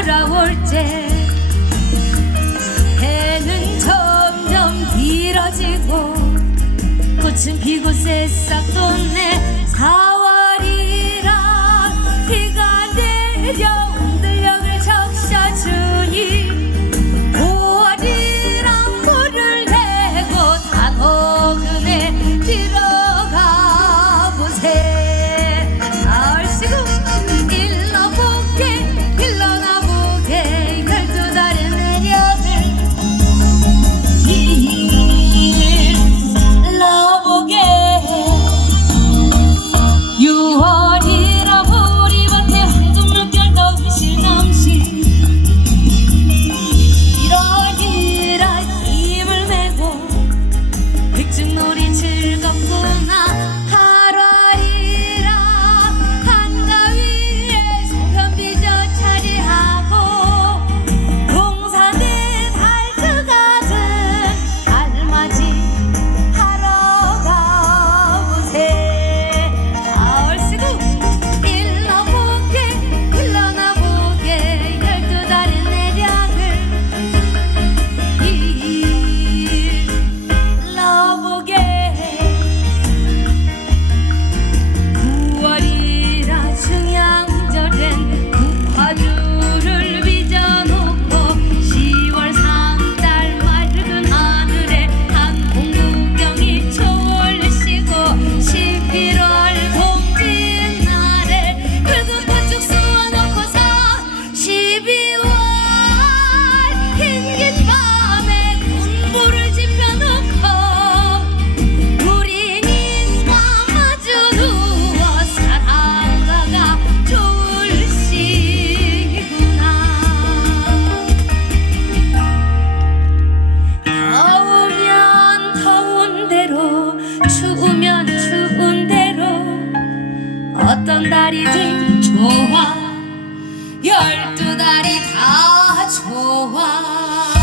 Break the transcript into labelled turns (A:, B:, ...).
A: 돌아올 때 해는 점점 길어지고 꽃은 피고 새싹 돋네. 사와 추우면 추운 대로 어떤 달이든 좋아. 열두 달이 다 좋아.